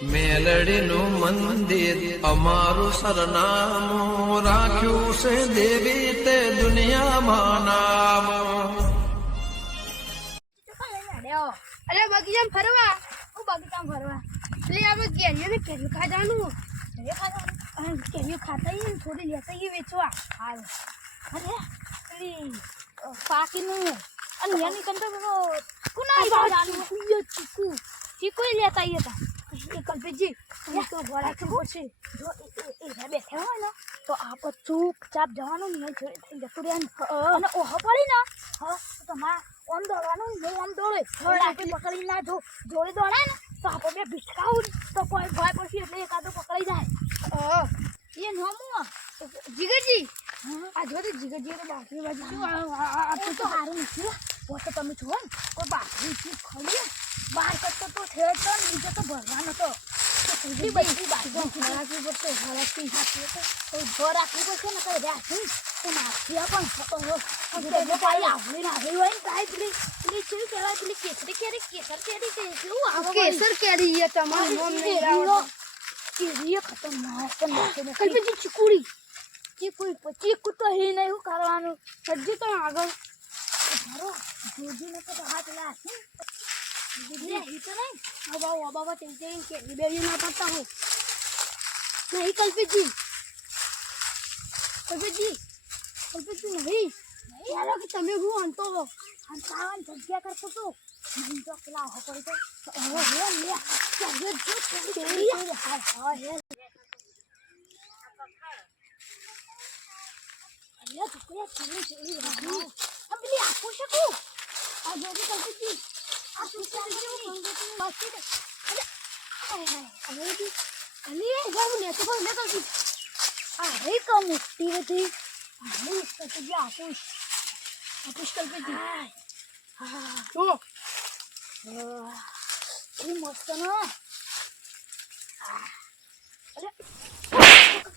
મેલડીનું મંદિર અમારું સરનામું રાખ્યું છે દેવી તે દુનિયામાં નામ. અરે બગીચામાં ફરવા હું બગીચામાં ફરવા એટલે આપણે કેરીઓ ખાવાનું કેરીઓ ખાતા આવીએ ને થોડી લેતા આવીએ વેચવા હાલ અરે પેલી પાકીનું અને એની કંટા કુના ચીકુ લેતા આવીએ હતા એ કલ્પેજી તો ઘોડા કેવું પડશે જો એ બેઠા હોય ને તો આપણે ચૂપચાપ જવાનું ને જોડે થઈ જતું રહ્યા અને ઓહો પડી ને હા તો તમારે આમ દોડવાનું ને આમ દોડે આપણે પકડી ના જો જોડે દોડાય ને તો આપણે બે ભીટકાવું તો કોઈ ભય પડશે એટલે એકાદો પકડાઈ જાય એ નોમું જીગરજી આ જો તો જીગરજી તો બાકી બાજુ આ તો સારું નથી પોતે તમે છો ને કોઈ બાકી ચીજ ખોલીએ બહાર કરતો તો થયો તો ને બીજો તો ભરવાનો તો બધી બાજુ રાખવી પડશે રાખવી પડશે ને કઈ રાખી તો માફિયા પણ થતો આવડી નાખી હોય ને કાંઈ પેલી શું કહેવાય પેલી કેસર કેરી કેવું આવે કેસર કેરી એ તમારું કેરી ખતરનાક ચીકુડી ચીકુ તો હી નહીં શું કરવાનું સજ્જુ તો આગળ જોજીને તો હાથ લાગે તમે હું અંતો જગ્યા કરતો તો પેલા પેલી આપું શકું આ જોડી કલ્પેજી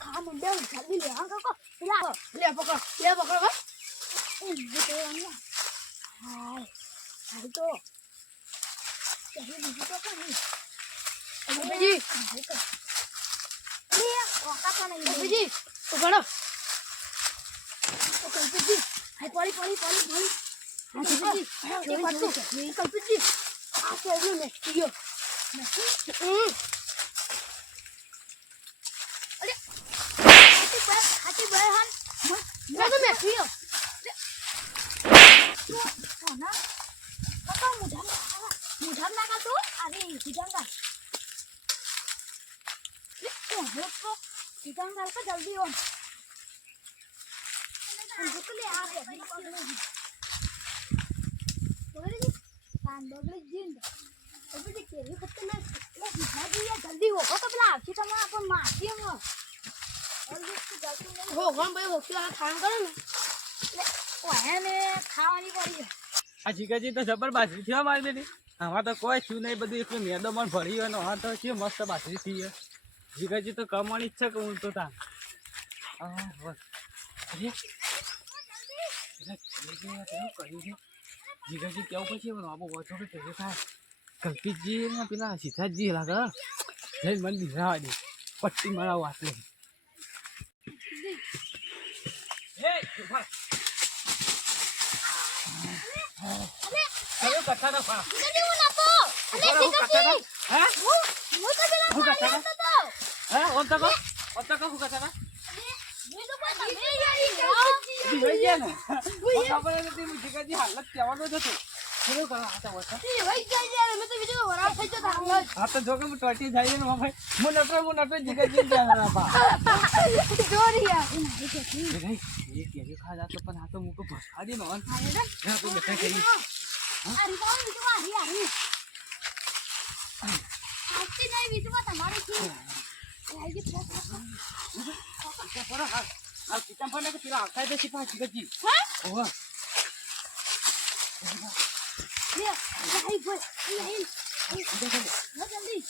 ખા મંડે જલ્દી લે હા કાકો લે પકડો હાય હાલ તો બીજું તો કઈ मुझाम लगा तो अरे हिजंगा हिजंगा का जल्दी हो तो ले आ गए जल्दी हो तो पेला आखी तमा अपन मारती हम हो गम भाई होती आ काम करे ने ओहे ने खावानी पड़ी આ જીગાજી તો જબર બાજરી થવા મારી દીધી આમાં તો કોઈ છું નહીં બધું એટલું મેદોમાં ભરી હોય ને હા તો છે મસ્ત બાજરી થઈ જીગાજી તો કમાણી જ છે કે હું તો તા જીગાજી કેવું પછી આબો ઓછો કે થાય કલ્પિતજી ને પેલા સીતાજી લાગે જઈ મન દીધા દે પટ્ટી મારાવ આટલે કયો કથા ના ફા કદી ના તો અરે કથા ના હે હું તો પેલા હે ઓન તકો હું કથા ના મે તો કોઈ તમે યારી ને ખબર નથી હું જીગાજી હાલત કેવાનો જ હતો શું કરવા હતા વતા એ ભાઈ જાય મે તો બીજો વરાળ થઈ જતા હા તો જો કે હું ટટી જાય ને ભાઈ હું નટરો જીગાજી જાના પા જોરિયા એ કેરી ખા જાતો પણ આ તો મુકો ભસા દી નોન હા તો બેઠા કરી અરે કોણ બીજું આરી આજથી નહીં બીજું તમારે છે આઈ ગઈ પર આ કિચન પર ને પેલા આખા દે સિપા જીગાજી હા ઓહ લે ભાઈ ભાઈ જલ્દી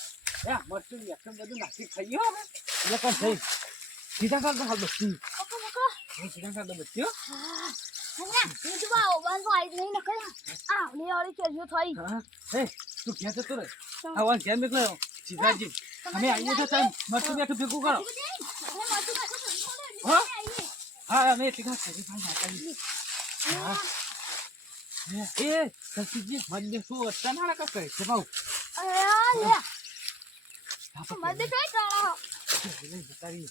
યા મરતું એકદમ બધું નાખી ખાઈયો હવે એટલે પણ થઈ સીધા કર હાલ બસ્તી ઓકો સીધા કર બસ્તી હા ये तो बाओ बस वाइट नहीं नकल आवली वाली चलियो थई हां ए तू क्या तो रे आवाज क्या निकले सीधा जी અમે આવીએ તો તમે મરચું બેઠું ભેગું કરો હા હા અમે ટીકા કરી ભાઈ હા એ સસીજી મને શું હતા ના કા કહે છે બાઉ મદદ કઈ કરો બતાવી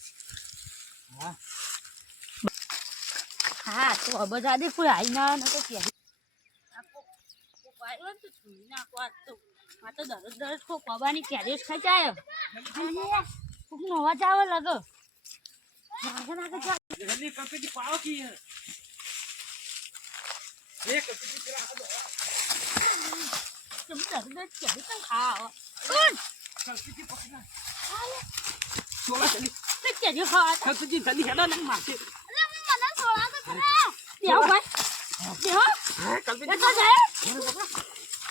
હા હા તો હવે જાદે કોઈ આઈ ના ન તો ક્યાં દરરોજ કો કબાની કેરેજ ખચાયો નો અવાજ આવે લગો જલ્દી કપીટી પાડો કી એ કપીટી પેલા આ દો તમે દરરોજ કેરેજ ખાઓ કપીટી પકડા ચોલા જલ્દી તે કેરેજ ખાવા કપીટી જલ્દી હેડો ને મારશે અલે મને છોડા તો ખરા દેવ ભાઈ દેવ કપીટી તો જાય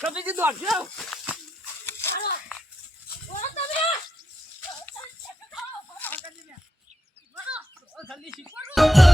કપીટી દોડજો જલ્દી શીખો